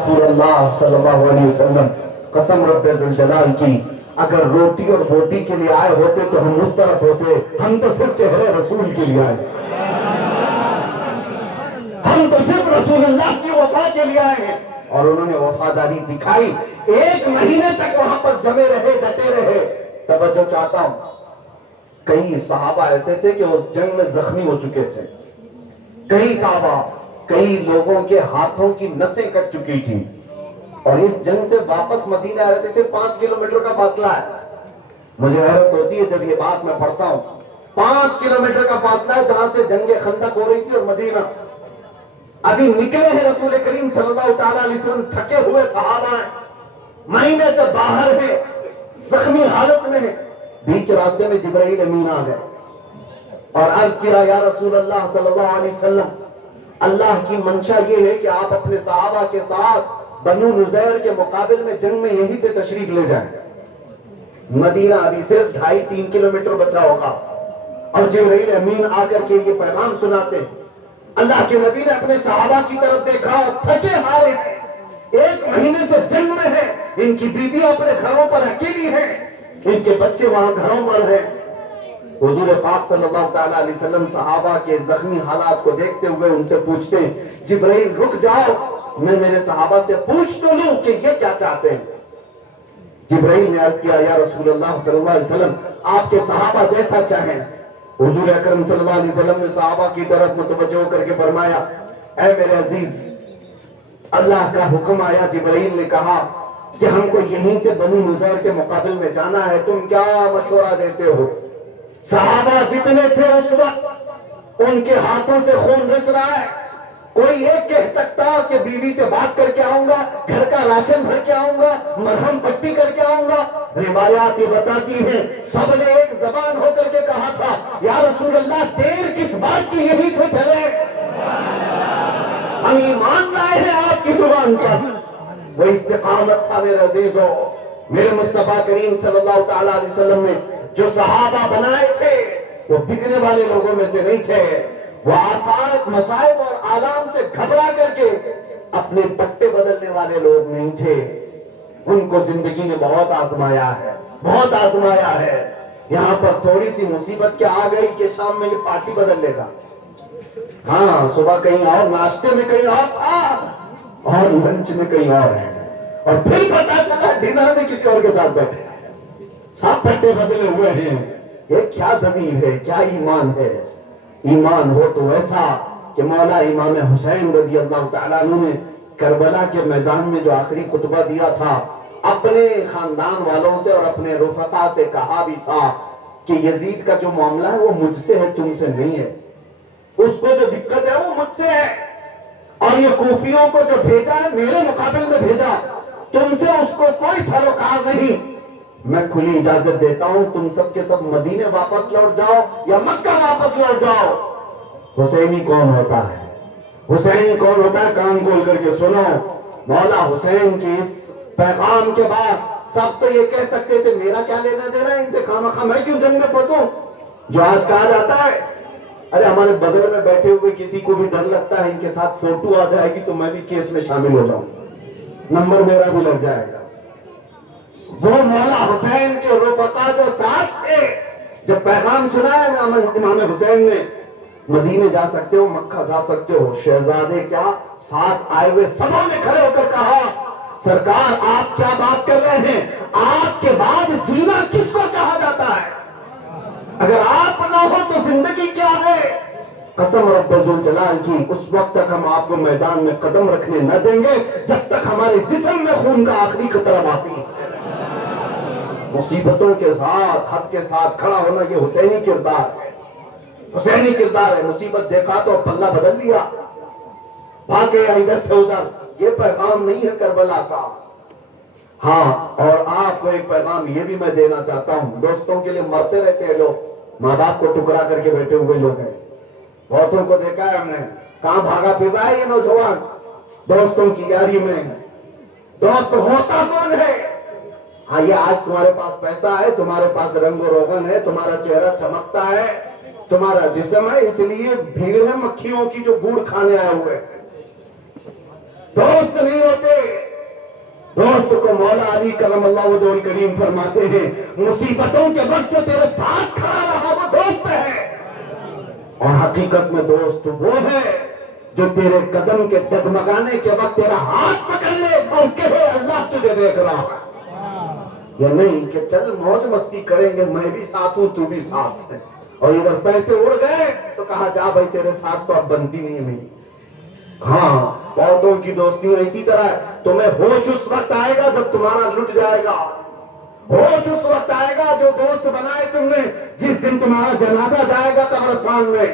رسول اللہ صلی اللہ علیہ وسلم قسم رب ذوالجلال کی اگر روٹی اور بوٹی کے لیے آئے ہوتے تو ہم اس طرف ہوتے، ہم تو صرف چہرے رسول کے لیے آئے، ہم تو صرف رسول اللہ کی وفا کے لیے آئے ہیں۔ اور انہوں نے وفاداری دکھائی، 1 مہینے تک وہاں پر جمے رہے، ڈٹے رہے۔ توجہ چاہتا ہوں، کئی صحابہ ایسے تھے کہ اس جنگ میں زخمی ہو چکے تھے، کئی صحابہ، کئی لوگوں کے ہاتھوں کی نسیں کٹ چکی تھی، اور اس جنگ سے واپس مدینہ آ رہے تھے، صرف 5 کلومیٹر کا فاصلہ ہے۔ مجھے حیرت ہوتی ہے جب یہ بات میں پڑھتا ہوں، 5 کلومیٹر کا فاصلہ ہے جہاں سے جنگ خندق ہو رہی تھی، اور مدینہ ابھی نکلے ہیں رسول کریم صلی اللہ تعالیٰ علیہ وسلم، تھکے ہوئے صحابہ ہیں، مہینے سے باہر ہیں، زخمی حالت میں ہیں۔ بیچ راستے میں جبرائیل امین آ گئے اور عرض کیا، یا رسول اللہ صلی اللہ علیہ وسلم، اللہ کی منشا یہ ہے کہ آپ اپنے صحابہ کے ساتھ بنو نذیر کے مقابل میں جنگ میں یہی سے تشریف لے جائیں۔ مدینہ ابھی صرف 2.5-3 کلومیٹر بچا ہوگا، اور جبرائیل امین آ کر کے یہ پیغام سناتے ہیں۔ اللہ کے نبی نے اپنے صحابہ کی طرف دیکھا، تھکے ہارے ہیں، 1 مہینے سے جنگ میں ہیں، ان کی بیویاں اپنے گھروں پر اکیلی ہیں، ان کے بچے وہاں گھروں پر ہیں۔ حضور پاک صلی اللہ تعالیٰ علیہ وسلم صحابہ کے زخمی حالات کو دیکھتے ہوئے ان سے پوچھتے ہیں، جبرائیل رک جاؤ، میں میرے صحابہ سے پوچھ تو لوں کہ یہ کیا چاہتے ہیں۔ جبرائیل نے عرض کیا، یا رسول اللہ صلی اللہ علیہ وسلم، آپ کے صحابہ جیسا چاہیں۔ حضور اکرم صلی اللہ علیہ وسلم نے صحابہ کی طرف متوجہ ہو کر کے فرمایا، اے میرے عزیز، اللہ کا حکم آیا، جبرائیل نے کہا کہ ہم کو یہیں سے بنو نذیر کے مقابل میں جانا ہے، تم کیا مشورہ دیتے ہو؟ صحابہ جتنے تھے اس وقت ان کے ہاتھوں سے خون رس رہا ہے۔ کوئی ایک کہہ سکتا کہ بیوی سے بات کر کے آؤں گا، گھر کا راشن بھر کے آؤں گا، مرہم پٹی کر کے آؤں گا۔ روایات یہ بتاتی ہیں سب نے ایک زبان ہو کر کے کہا تھا، یا رسول اللہ دیر کس بات کی، یہیں سے چلے، ہم ایمان لائے ہیں آپ کی زبان پر۔ وہ استقامت تھا میرے عزیزو، میرے مصطفیٰ کریم صلی اللہ تعالیٰ علیہ وسلم نے جو صحابہ بنائے تھے وہ بکنے والے لوگوں میں سے نہیں تھے، وہ آسان مصائب اور آلام سے گھبرا کر کے اپنے پٹے بدلنے والے لوگ نہیں تھے۔ ان کو زندگی نے بہت آزمایا ہے، بہت آزمایا ہے۔ یہاں پر تھوڑی سی مصیبت کیا آ گئی کہ شام میں یہ پارٹی بدل لے گا، ہاں صبح کہیں اور، ناشتے میں کہیں اور تھا، اور لنچ میں کہیں اور ہے، اور پھر پتا چلا ڈنر میں کسی اور کے ساتھ بیٹھے، سب پٹے بدلے ہوئے ہیں۔ یہ کیا ضمیر ہے، کیا ایمان ہے؟ ایمان ہو تو ایسا کہ مولا امام حسین رضی اللہ تعالیٰ عنہ نے کربلا کے میدان میں جو آخری خطبہ دیا تھا، اپنے خاندان والوں سے اور اپنے رفقا سے کہا بھی تھا کہ یزید کا جو معاملہ ہے وہ مجھ سے ہے، تم سے نہیں ہے، اس کو جو دقت ہے وہ مجھ سے ہے، اور یہ کوفیوں کو جو بھیجا ہے میرے مقابل میں بھیجا، تم سے اس کو کوئی سروکار نہیں۔ میں کھلی اجازت دیتا ہوں، تم سب کے سب مدینے واپس لوٹ جاؤ یا مکہ واپس لوٹ جاؤ۔ حسینی کون ہوتا ہے؟ حسینی کون ہوتا ہے؟ کان کھول کر کے سنو، مولا حسین کی اس پیغام کے بعد سب تو یہ کہہ سکتے تھے میرا کیا لینا دینا ہے ان سے، خامخواہ میں کیوں جنگ میں پھنسوں؟ جو آج کہا جاتا ہے، ارے ہمارے بغل میں بیٹھے ہوئے کسی کو بھی ڈر لگتا ہے ان کے ساتھ فوٹو آ جائے گی تو میں بھی کیس میں شامل ہو جاؤں، نمبر میرا بھی لگ جائے گا۔ وہ مولا حسین کے رفقا جو ساتھ تھے، جب پیغام سنا ہے امام حسین نے، مدینے جا سکتے ہو، مکہ جا سکتے ہو، شہزادے کیا ساتھ آئے ہوئے سبوں نے کھڑے ہو کر کہا، سرکار آپ کیا بات کر رہے ہیں، آپ کے بعد جینا کس کو کہا جاتا ہے؟ اگر آپ نہ ہو تو زندگی کیا ہے؟ قسم رب ذوالجلال کی، اس وقت تک ہم آپ کو میدان میں قدم رکھنے نہ دیں گے جب تک ہمارے جسم میں خون کا آخری قطرہ باقی ہے۔ مصیبتوں کے ساتھ، حد کے ساتھ کھڑا ہونا یہ حسینی کردار ہے، حسینی کردار ہے۔ مصیبت دیکھا تو پلہ بدل لیا، بھاگے ادھر سے ادھر۔ یہ پیغام نہیں ہے کربلا کا۔ ہاں، اور آپ کو ایک پیغام یہ بھی میں دینا چاہتا ہوں، دوستوں کے لیے مرتے رہتے ہیں لوگ، ماں باپ کو ٹکرا کر کے بیٹھے ہوئے لوگ ہیں، بہتوں کو دیکھا ہے ہم نے، کہاں بھاگا پھر رہا ہے یہ نوجوان دوستوں کی یاری میں۔ دوست ہوتا کون ہے؟ ہاں، یہ آج تمہارے پاس پیسہ ہے، تمہارے پاس رنگ و روغن ہے، تمہارا چہرہ چمکتا ہے، تمہارا جسم ہے، اس لیے بھیڑ ہے مکھیوں کی جو گوڑ کھانے آئے ہوئے ہیں۔ دوست نہیں ہوتے، دوست کو مولا علی کرم اللہ وجہ الکریم فرماتے ہیں مصیبتوں کے وقت جو تیرے ساتھ کھڑا رہا وہ دوست ہے، اور حقیقت میں دوست وہ ہے جو تیرے قدم کے ڈگمگانے کے وقت تیرا ہاتھ پکڑ لے اور کہے اللہ تجھے دیکھ رہا ہے، یا نہیں کہ چل موج مستی کریں گے، میں بھی ساتھ ہوں تو بھی ساتھ ہے، اور ادھر پیسے اڑ گئے تو کہا جا بھائی تیرے ساتھ تو اب بنتی نہیں ہے میری۔ ہاں پودوں کی دوستی اسی طرح ہے، تمہیں ہوش اس وقت آئے گا جب تمہارا لٹ جائے گا، ہوش اس وقت آئے گا جو دوست بنائے تم نے جس دن تمہارا جنازہ جائے گا قبرستان میں،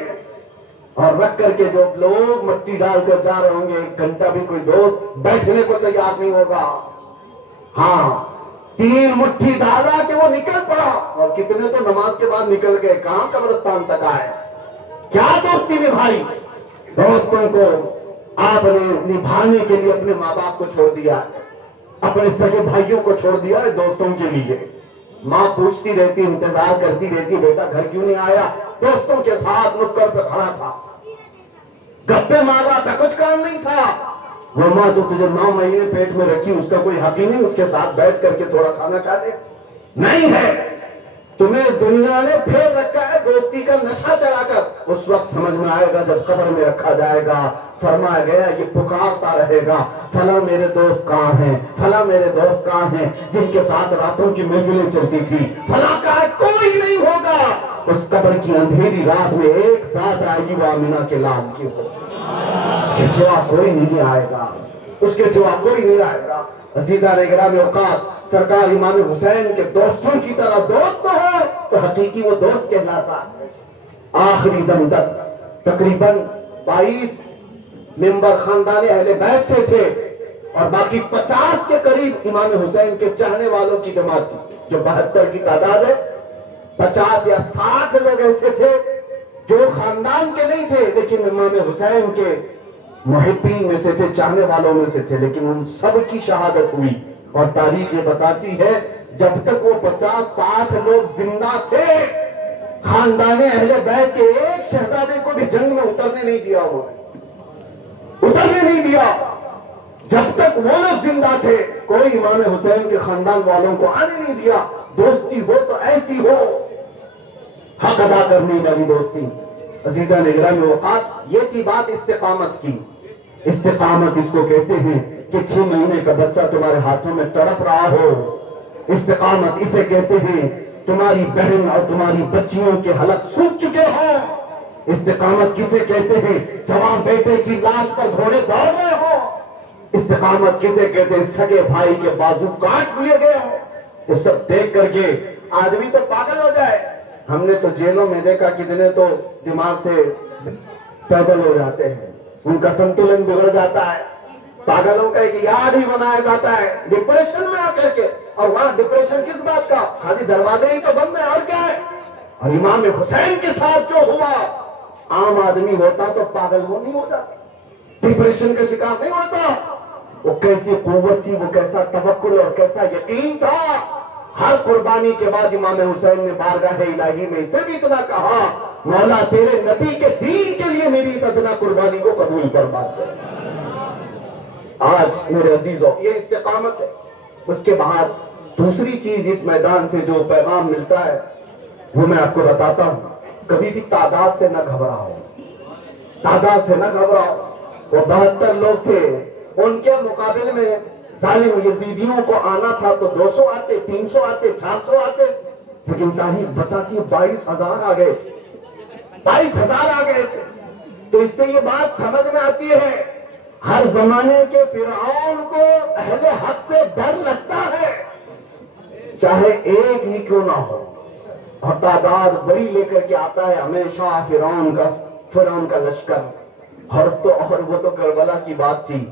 اور رکھ کر کے جو لوگ مٹی ڈال کر جا رہے ہوں گے، ایک گھنٹہ بھی کوئی دوست بیٹھنے کو تیار نہیں ہوگا۔ ہاں 3 مٹھی ڈالا کہ وہ نکل پڑا، اور کتنے تو نماز کے بعد نکل گئے، کہاں قبرستان تک آئے۔ کیا دوستی نبھائی؟ دوستوں کو آپ نے نبھانے کے لیے اپنے ماں باپ کو چھوڑ دیا، اپنے سگے بھائیوں کو چھوڑ دیا ہے دوستوں کے لیے۔ ماں پوچھتی رہتی، انتظار کرتی رہتی، بیٹا گھر کیوں نہیں آیا؟ دوستوں کے ساتھ نکڑ پہ کھڑا تھا، گپے مار رہا تھا، کچھ کام نہیں تھا۔ وہ ماں تو تجھے 9 مہینے پیٹ میں رکھی، اس کا کوئی حق ہی نہیں اس کے ساتھ بیٹھ کر کے تھوڑا کھانا کھا لے؟ نہیں ہے، تمہیں دنیا نے پھیر رکھا ہے دوستی کا نشہ چڑھا کر۔ اس وقت سمجھ میں آئے گا جب قبر میں رکھا جائے گا، فرمایا گیا یہ پکارتا رہے گا فلاں میرے دوست کہاں ہیں، فلاں میرے دوست کہاں ہیں جن کے ساتھ راتوں کی محفلیں چلتی تھی، فلاں کہاں ہے؟ کوئی نہیں ہوگا۔ اس قبر کی اندھیری رات میں ایک ساتھ آئے گی وہ آمینہ کے لال کی ہو، اس کے سوا کوئی نہیں آئے گا، اس کے سوا کوئی نہیں آئے گا۔ عزیزان گرامی اوقات، سرکار امام حسین کے دوستوں کی طرح دوست ہو تو حقیقی وہ دوست کہلاتا ہے۔ آخری دم تک تقریباً 22 ممبر خاندان اہل بیت سے تھے، اور باقی 50 کے قریب امام حسین کے چاہنے والوں کی جماعت تھی، جو 72 کی تعداد ہے۔ 50 یا 60 لوگ ایسے تھے جو خاندان کے نہیں تھے لیکن امام حسین کے محبین میں سے تھے، چاہنے والوں میں سے تھے، لیکن ان سب کی شہادت ہوئی، اور تاریخ یہ بتاتی ہے جب تک وہ 50-60 لوگ زندہ تھے خاندان اہل بیت کے ایک شہزادے کو بھی جنگ میں اترنے نہیں دیا، اترنے نہیں دیا۔ جب تک وہ لوگ زندہ تھے کوئی امام حسین کے خاندان والوں کو آنے نہیں دیا۔ دوستی ہو تو ایسی ہو، حق ادا کرنے والی دوستی۔ عزیزان گرامی اوقات، یہ تھی بات استقامت کی۔ استقامت اس کو کہتے ہیں کہ 6 مہینے کا بچہ تمہارے ہاتھوں میں تڑپ رہا ہو، استقامت اسے کہتے ہیں تمہاری بہن اور تمہاری بچیوں کے حلق سوکھ چکے ہوں، استقامت کسے کہتے ہیں جوان بیٹے کی لاش پر گھوڑے دوڑ رہے ہوں، استقامت کسے کہتے ہیں سگے بھائی کے بازو کاٹ دیے گئے ہوں۔ یہ سب دیکھ کر کے آدمی تو پاگل ہو جائے۔ ہم نے تو جیلوں میں دیکھا کتنے تو دماغ سے پیدل ہو جاتے ہیں، ان کا سنتولن بگڑ جاتا ہے، پاگلوں کا ایک یاد ہی بنایا جاتا ہے ڈپریشن میں آ کر کے، اور وہاں ڈپریشن کس بات کا؟ خالی دروازے ہی تو بند ہیں اور کیا ہے۔ اور امام حسین کے ساتھ جو ہوا، عام آدمی ہوتا تو پاگل وہ نہیں ہوتا، ڈپریشن کا شکار نہیں ہوتا۔ وہ کیسی قوت تھی، وہ کیسا توکل اور کیسا یقین تھا۔ ہر قربانی کے بعد امام حسین نے بارگاہ الہی میں اسے بھی اتنا کہا مولا تیرے نبی کے دین کے لیے میری اس ادنا قربانی کو قبول فرما دے۔ آج میرے عزیزوں یہ استقامت ہے۔ اس کے بعد دوسری چیز اس میدان سے جو پیغام ملتا ہے وہ میں آپ کو بتاتا ہوں، کبھی بھی تعداد سے نہ گھبراؤ، تعداد سے نہ گھبراؤ۔ وہ 72 لوگ تھے، ان کے مقابلے میں ظالم یزیدیوں کو آنا تھا تو 200 آتے، 300 آتے، 400 آتے، لیکن تاریخ بتاتی 22,000 آ گئے تھے، 22,000 آ گئے تھے۔ تو اس سے یہ بات سمجھ میں آتی ہے ہر زمانے کے فرعون کو اہل حق سے ڈر لگتا ہے، چاہے ایک ہی کیوں نہ ہو، اور تعداد بڑی لے کر کے آتا ہے ہمیشہ فرعون کا لشکر۔ اور وہ تو کربلا کی بات تھی،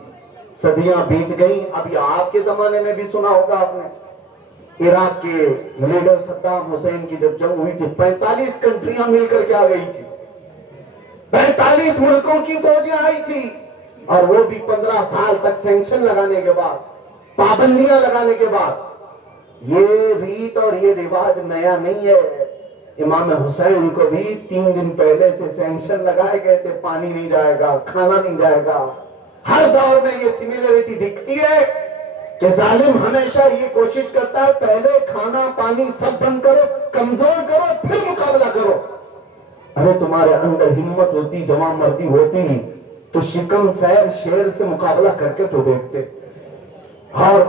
صدیاں بیت گئیں۔ ابھی آپ کے زمانے میں بھی سنا ہوگا آپ نے، عراق کے لیڈر صدام حسین کی جب جنگ ہوئی تھی 45 کنٹریاں مل کر کے آ گئی تھی، 45 ملکوں کی فوجیں آئی تھی، اور وہ بھی 15 سال تک سینکشن لگانے کے بعد، پابندیاں لگانے کے بعد۔ یہ ریت اور یہ رواج نیا نہیں ہے، امام حسین کو بھی 3 دن پہلے سے سینکشن لگائے گئے تھے، پانی نہیں جائے گا، کھانا نہیں جائے گا۔ ہر دور میں یہ سملیرٹی دکھتی ہے، کہ ظالم ہمیشہ یہ کوشش کرتا ہے پہلے کھانا پانی سب بند کرو، کمزور کرو، پھر مقابلہ کرو۔ ارے تمہارے اندر ہمت ہوتی، جوان مردی ہوتی تو شکم سیر شیر سے مقابلہ کر کے تو دیکھتے۔ اور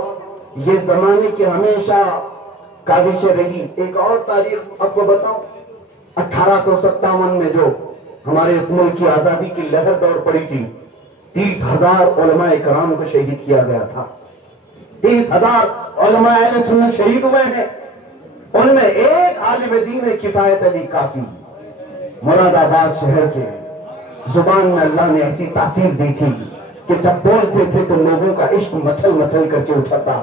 یہ زمانے کی ہمیشہ کاوشیں رہی۔ ایک اور تاریخ آپ کو بتاؤں، 1857 میں جو ہمارے اس ملک کی آزادی کی لہر دوڑ پڑی تھی، 30,000 علماء کرام کو شہید کیا گیا تھا۔ 30,000 علماء اہل سنت شہید ہوئے ہیں۔ ان میں ایک عالم دین ہے کفایت علی کافی، مراد آباد شہر کے۔ زبان میں اللہ نے ایسی تاثیر دی تھی کہ جب بولتے تھے تو لوگوں کا عشق مچل مچل کر کے اٹھتا تھا۔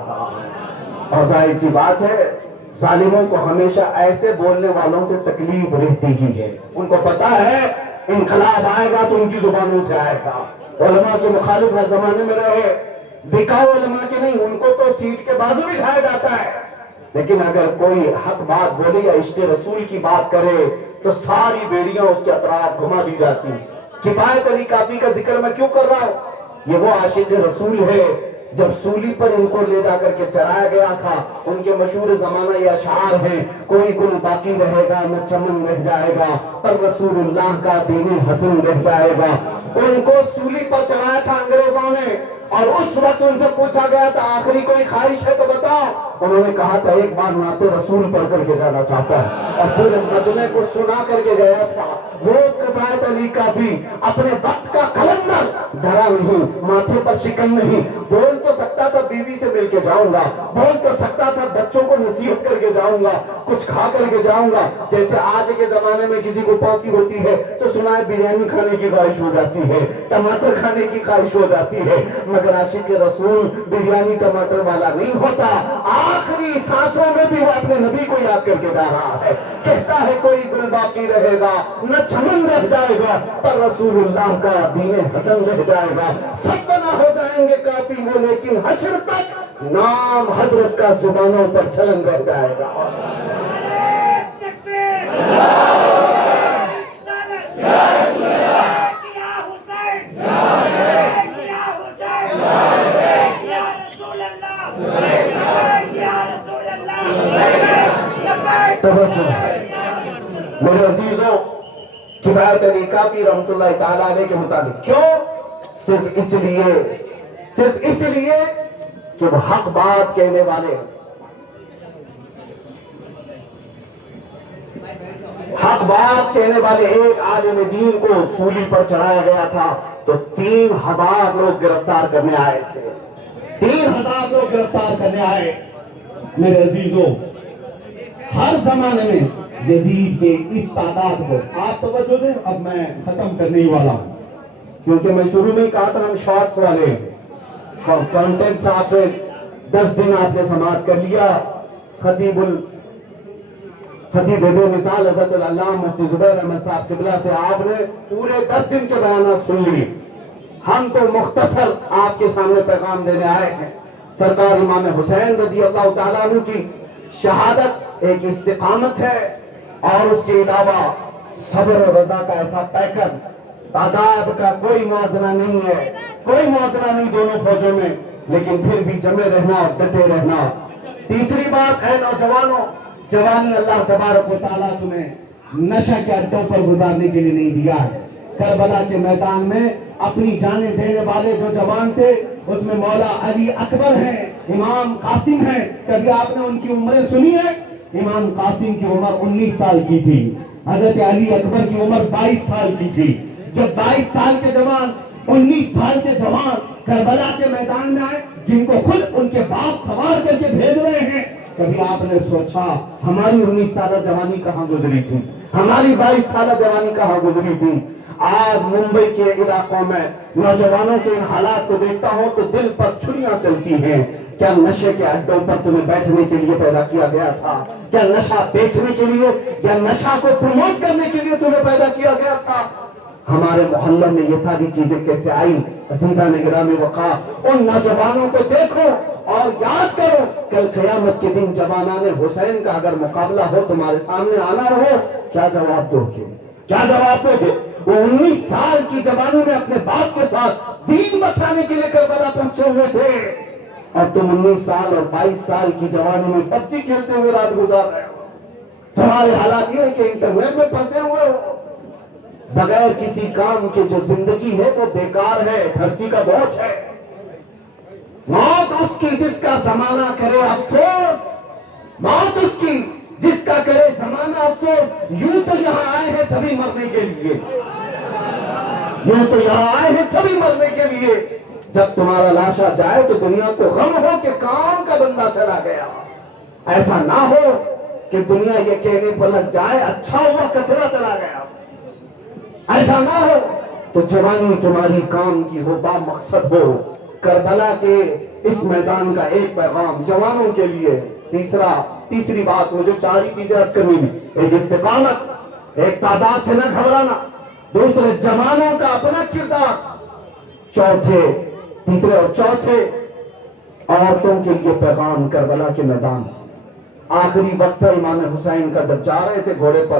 اور ظاہر سی بات ہے ظالموں کو ہمیشہ ایسے بولنے والوں سے تکلیف رہتی ہی ہے۔ ان کو پتا ہے انقلاب آئے گا تو ان کی زبانوں سے آئے گا۔ علماء کے مخالف ہر زمانے میں رہے، بکاؤ علماء کے نہیں، ان کو تو سیٹ کے بازو بھی کھایا جاتا ہے۔ لیکن اگر کوئی حق بات بولے یا عشق رسول کی بات کرے تو ساری بیڑیاں اس کے اطراف گھما دی جاتی۔ کفایت علی کافی کا ذکر میں کیوں کر رہا ہوں؟ یہ وہ عاشق رسول ہے، جب سولی پر ان کو لے جا کر کے چڑھایا گیا تھا، ان کے مشہور زمانہ یہ اشعار ہیں، کوئی گل باقی رہے گا نہ چمن رہ جائے گا، پر رسول اللہ کا دین حسن رہ جائے گا۔ ان کو سولی پر چڑھایا تھا انگریزوں نے، اور اس وقت ان سے پوچھا گیا تھا آخری کوئی خواہش ہے تو بتاؤ۔ انہوں نے کہا تھا ایک بار نعت رسول پڑھ کر کے جانا چاہتا ہے، اور پورے مجمع کو سنا کر کے گیا تھا۔ وہ کفایت علی کافی اپنے وقت کا قلندر، دھرا نہیں، ماتھے پر شکن نہیں، بول تو سکتا تھا بیوی سے مل کے جاؤں گا، بول تو سکتا تھا بچوں کو نصیحت کر کے جاؤں گا، کچھ کھا کر کے جاؤں گا۔ جیسے آج کے زمانے میں کسی کو پانسی ہوتی ہے تو سنا ہے بریانی کھانے کی خواہش ہو جاتی ہے، ٹماٹر کھانے کی خواہش ہو جاتی ہے، مگر عاشق رسول بریانی ٹماٹر والا نہیں ہوتا۔ آخری سانسوں میں بھی وہ اپنے نبی کو یاد کر کے جا رہا ہے، کہتا ہے کوئی گل باقی رہے گا نہ چمن رہ جائے گا، پر رسول اللہ کا دین حسن رہ جائے گا۔ سب بنا ہو جائیں گے کافی وہ، لیکن حشر تک نام حضرت کا زبانوں پر چلن رہ جائے گا۔ میرے عزیزوں، کفایت علی کافی رحمت اللہ تعالیٰ علیہ کے مطابق کیوں؟ صرف اس لیے کہ وہ حق بات کہنے والے، حق بات کہنے والے ایک عالم دین کو سولی پر چڑھایا گیا تھا تو 3,000 لوگ گرفتار کرنے آئے تھے۔ 3,000 لوگ گرفتار کرنے آئے۔ میرے عزیزوں، ہر زمانے میں یزید کے اس تعداد کو آپ توجہ دیں۔ اب میں ختم کرنے ہی والا ہوں، کیونکہ میں شروع میں ہی کہا تھا ہم شارٹس والے ہیں۔ کانٹینٹس آپ نے 10 دن آپ نے سماعت کر لیا۔ خطیب بے مثال حضرت العلامہ مفتی زبیر احمد صاحب قبلہ سے آپ نے پورے 10 دن کے بیانات سن لیے۔ ہم تو مختصر آپ کے سامنے پیغام دینے آئے ہیں۔ سرکار امام حسین رضی اللہ تعالیٰ عنہ کی شہادت ایک استقامت ہے، اور اس کے علاوہ صبر و رضا کا ایسا پیکر، تعداد کا کوئی موازنہ نہیں ہے، کوئی موازنہ نہیں دونوں فوجوں میں، لیکن پھر بھی جمے رہنا اور ڈٹے رہنا۔ تیسری بات ہے نوجوانوں، جوانی اللہ تبارک و تعالیٰ تمہیں نشہ کے اڈوں پر گزارنے کے لیے نہیں دیا ہے۔ کربلا کے میدان میں اپنی جانیں دینے والے جو جوان تھے اس میں مولا علی اکبر ہیں، امام قاسم ہیں۔ کبھی آپ نے ان کی عمریں سنی ہے؟ امام قاسم کی عمر 19 سال کی تھی، حضرت علی اکبر کی عمر 22 سال کی تھی۔ جب 22 سال کے جوان 19 سال کے جوان کربلا کے میدان میں آئے، جن کو خود ان کے باپ سوار کر کے بھیج رہے ہیں، کبھی آپ نے سوچا ہماری 19 سالہ جوانی کہاں گزری تھی، ہماری 22 سالہ جوانی کہاں گزری تھی؟ آج ممبئی کے علاقوں میں نوجوانوں کے ان حالات کو دیکھتا ہوں تو دل پر چھریاں چلتی ہیں۔ کیا نشے کے اڈوں پر تمہیں بیٹھنے کے لیے پیدا کیا گیا تھا؟ کیا نشہ بیچنے کے لیے یا نشہ کو پروموٹ کرنے کے لیے تمہیں پیدا کیا گیا تھا؟ ہمارے محلوں میں یہ ساری چیزیں کیسے آئیں؟ عزیزان گرامی وقار، ان نوجوانوں کو دیکھو اور یاد کرو، کل قیامت کے دن جوانان حسین کا اگر مقابلہ ہو، تمہارے سامنے آنا ہو، کیا جواب دو گے؟ کیا جواب دو گے؟ وہ 19 سال کی جوانی میں اپنے باپ کے ساتھ دین بچانے کے لیے کربلا پہنچے ہوئے تھے۔ اور تم 19 سال اور 22 سال کی جوانی میں پبجی کھیلتے ہوئے رات گزار رہے ہو. تمہارے حالات یہ ہے کہ انٹرنیٹ میں پھنسے ہوئے ہو. بغیر کسی کام کے جو زندگی ہے وہ بیکار ہے, دھرتی کا بوجھ ہے. موت اس کی جس کا زمانہ کرے افسوس, موت اس کی جس کا کرے زمانہ افسوس. یوں تو یہاں آئے ہیں سبھی مرنے کے لیے, یوں تو یہاں آئے ہیں سبھی مرنے کے لیے. جب تمہارا لاشا جائے تو دنیا کو غم ہو کہ کام کا بندہ چلا گیا. ایسا نہ ہو کہ دنیا یہ کہنے پر لگ جائے اچھا ہوا کچرا چلا گیا. ایسا نہ ہو تو جوانی تمہاری کام کی ہو, با مقصد ہو. کربلا کے اس میدان کا ایک پیغام جوانوں کے لیے. تیسری بات, مجھے 4 ہی چیزیں عرض کرنی ہے. ایک استقامت, ایک تعداد سے نہ گھبرانا. دوسرے جوانوں کا اپنا کردار. تیسرے اور چوتھے عورتوں کے لیے پیغام کربلا کے میدان سے. آخری وقت تھا امام حسین کا, جب جا رہے تھے گھوڑے پر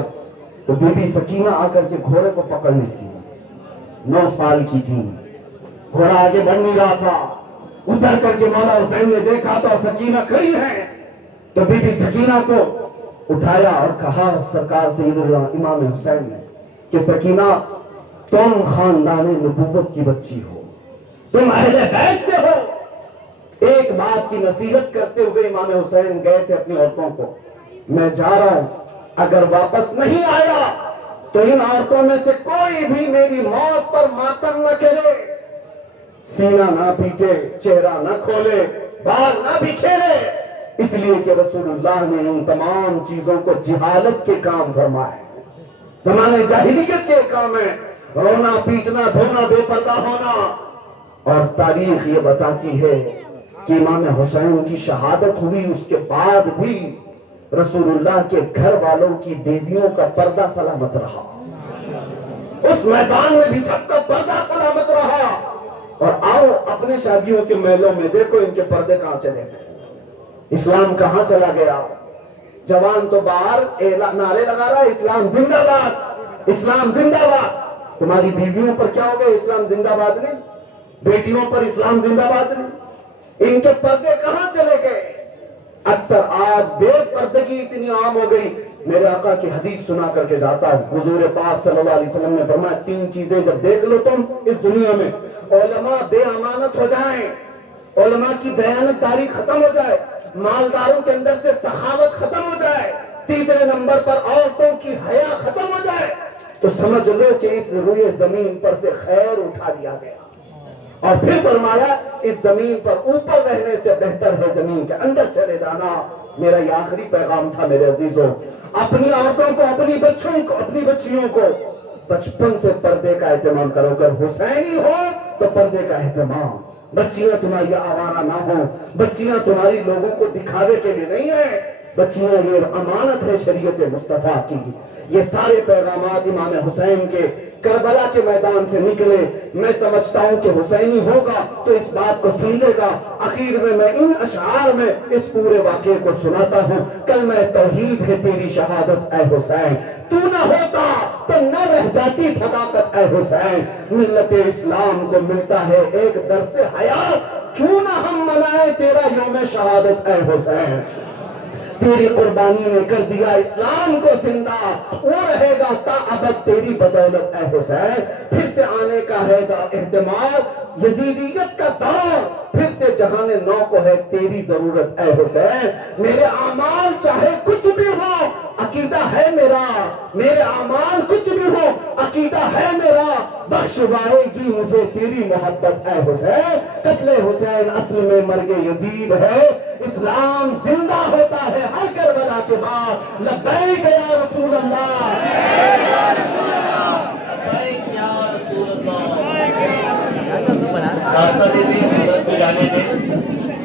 تو بی بی سکینہ آ کر کے گھوڑے کو پکڑنی تھی. 9 سال کی تھی, گھوڑا آگے بڑھ نہیں رہا تھا. اتر کر کے مولا حسین نے دیکھا تو سکینہ کھڑی ہے, تو بی بی سکینہ کو اٹھایا اور کہا سرکار سید امام حسین نے کہ سکینہ تم خاندان نبوت کی بچی ہو, تم اہل بیت سے ہو. ایک بات کی نصیحت کرتے ہوئے امام حسین گئے تھے اپنی عورتوں کو, میں جا رہا ہوں, اگر واپس نہیں آیا تو ان عورتوں میں سے کوئی بھی میری موت پر ماتم نہ کرے, سینہ نہ پیٹے, چہرہ نہ کھولے, بال نہ بکھیرے. اس لیے کہ رسول اللہ نے ان تمام چیزوں کو جہالت کے کام فرمایا. زمانے جاہلیت کے کام ہے, رونا پیٹنا دھونا بے پردہ ہونا. اور تاریخ یہ بتاتی ہے کہ امام حسین کی شہادت ہوئی, اس کے بعد بھی رسول اللہ کے گھر والوں کی بیویوں کا پردہ سلامت رہا. اس میدان میں بھی سب کا پردہ سلامت رہا. اور آؤ اپنے شادیوں کے محلوں میں دیکھو ان کے پردے کہاں چلے گئے, اسلام کہاں چلا گیا. جوان تو باہر نعرے لگا رہا ہے اسلام زندہ باد, اسلام زندہ باد. تمہاری بیویوں پر کیا ہو گیا؟ اسلام زندہ باد نہیں. بیٹیوں پر اسلام زندہ باد نہیں. ان کے پردے کہاں چلے گئے؟ اکثر آج بے پردگی اتنی عام ہو گئی. میرے آقا کی حدیث سنا کر کے جاتا ہوں. حضور پاک صلی اللہ علیہ وسلم نے فرمایا 3 چیزیں جب دیکھ لو تم اس دنیا میں, علماء بے امانت ہو جائیں, علماء کی دیانتداری ختم ہو جائے, مالداروں کے اندر سے سخاوت ختم ہو جائے, تیسرے نمبر پر عورتوں کی حیا ختم ہو جائے, تو سمجھ لو کہ اس روئے زمین پر سے خیر اٹھا دیا گیا. اور پھر فرمایا اس زمین پر اوپر رہنے سے بہتر ہے زمین کے اندر چلے جانا. میرا یہ آخری پیغام تھا میرے عزیزوں. اپنی عورتوں کو, اپنی بچوں کو, اپنی بچیوں کو بچپن سے پردے کا اہتمام کرو. اگر حسینی ہو تو پردے کا اہتمام. بچیاں تمہاری آوارہ نہ ہوں, بچیاں تمہاری لوگوں کو دکھاوے کے لیے نہیں ہے, بچیاں یہ امانت ہے شریعت مصطفیٰ کی. یہ سارے پیغامات امام حسین کے کربلا کے میدان سے نکلے. میں سمجھتا ہوں کہ حسینی ہوگا تو اس بات کو سمجھے گا. اخیر میں ان اشعار میں اس پورے واقعے کو سناتا ہوں. کلمہ توحید ہے تیری شہادت اے حسین, تو نہ ہوتا تو نہ رہ جاتی صداقت اے حسین. ملت اسلام کو ملتا ہے ایک درس حیات, کیوں نہ ہم منائے تیرا یوم شہادت اے حسین. تیری قربانی نے کر دیا اسلام کو زندہ, وہ رہے گا تا ابد تیری بدولت اے حسین. پھر سے آنے کا ہے احتمال, یزیدیت کا دور, پھر سے جہان نو کو ہے تیری ضرورت اے حسین. میرے اعمال چاہے کچھ بھی ہو عقیدہ ہے میرا, میرے اعمال کچھ بھی ہو عقیدہ ہے میرا, بخشوائے گی مجھے تیری محبت اے حسین. قتل حسین اصل میں مرگ یزید ہے, اسلام زندہ ہوتا ہے ہر کربلا کے بعد. لبیک یا رسول اللہ, لبیک یا رسول اللہ. راستہ دے دیں, جانے دیں.